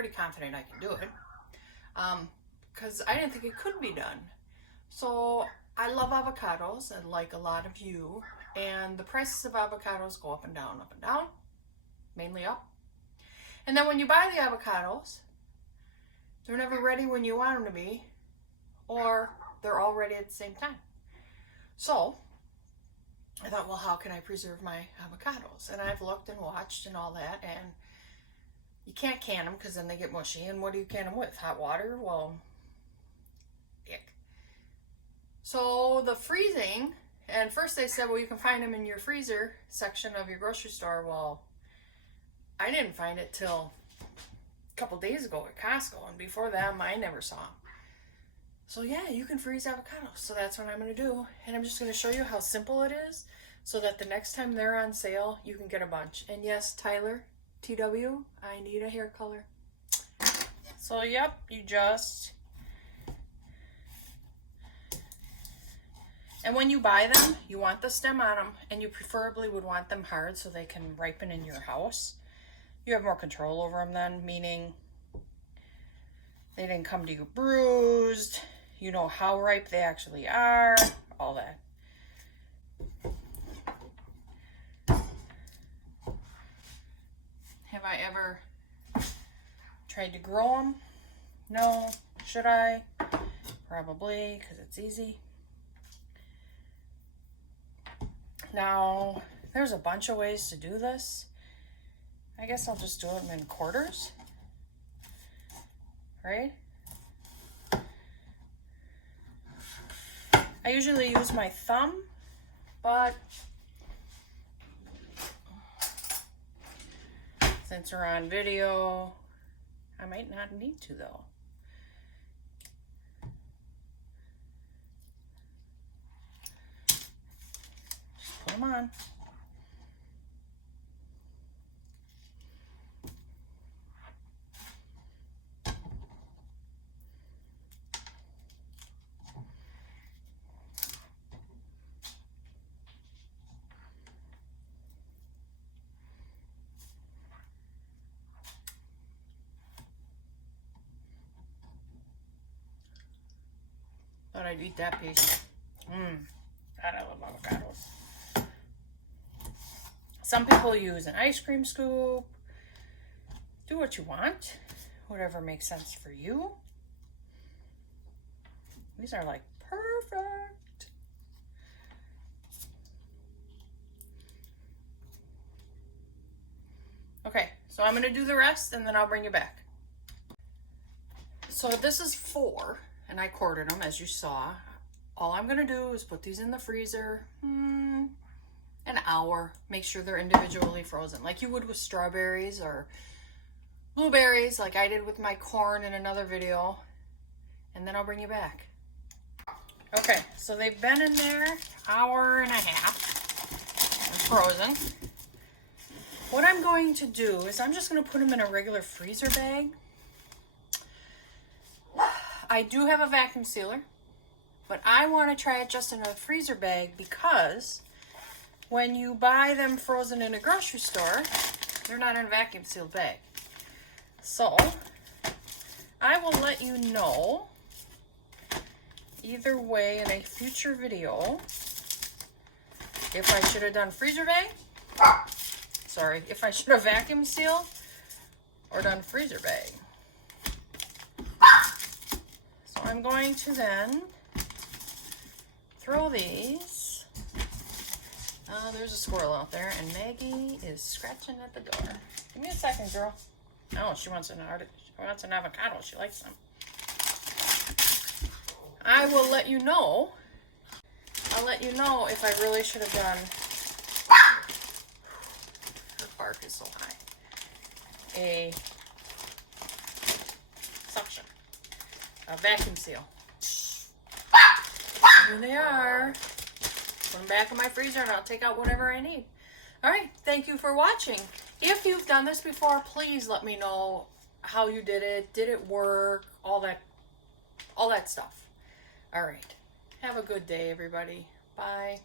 pretty confident I can do it. Because I didn't think it could be done. So I love avocados, and like a lot of you, and the prices of avocados go up and down, mainly up. And then when you buy the avocados, they're never ready when you want them to be, or they're all ready at the same time. So I thought, well, how can I preserve my avocados? And I've looked and watched and all that, and you can't can them because then they get mushy. And what do you can them with? Hot water? Well, ick. So the freezing, and first they said, well, you can find them in your freezer section of your grocery store. Well, I didn't find it till a couple days ago at Costco, and before that, I never saw them. So yeah, you can freeze avocados. So that's what I'm going to do. And I'm just going to show you how simple it is so that the next time they're on sale, you can get a bunch. And yes, Tyler, TW, I need a hair color. So yep, you just... And when you buy them, you want the stem on them, and you preferably would want them hard so they can ripen in your house. You have more control over them then, meaning they didn't come to you bruised. You know how ripe they actually are, all that. Have I ever tried to grow them? No. Should I? Probably, because it's easy. Now, there's a bunch of ways to do this. I guess I'll just do them in quarters, right? I usually use my thumb, but since we're on video, I might not need to though. Just put them on. Thought I'd eat that piece. God, I love avocados. Some people use an ice cream scoop. Do what you want. Whatever makes sense for you. These are like perfect. Okay, so I'm going to do the rest and then I'll bring you back. So this is 4. And I quartered them, as you saw. All I'm gonna do is put these in the freezer an hour. Make sure they're individually frozen, like you would with strawberries or blueberries, like I did with my corn in another video. And then I'll bring you back. Okay, so they've been in there an hour and a half and frozen. What I'm going to do is I'm just gonna put them in a regular freezer bag. I do have a vacuum sealer, but I want to try it just in a freezer bag because when you buy them frozen in a grocery store, they're not in a vacuum sealed bag. So I will let you know either way in a future video if I should have done freezer bag. Sorry, if I should have vacuum sealed or done freezer bag. I'm going to then throw these. There's a squirrel out there, and Maggie is scratching at the door. Give me a second, girl. Oh, she wants an avocado. She likes them. I will let you know. I'll let you know if I really should have done. Her bark is so high. A suction. A vacuum seal. Here they are. Put them back in my freezer and I'll take out whatever I need. Alright, thank you for watching. If you've done this before, please let me know how you did it work, all that stuff. Alright, have a good day everybody. Bye.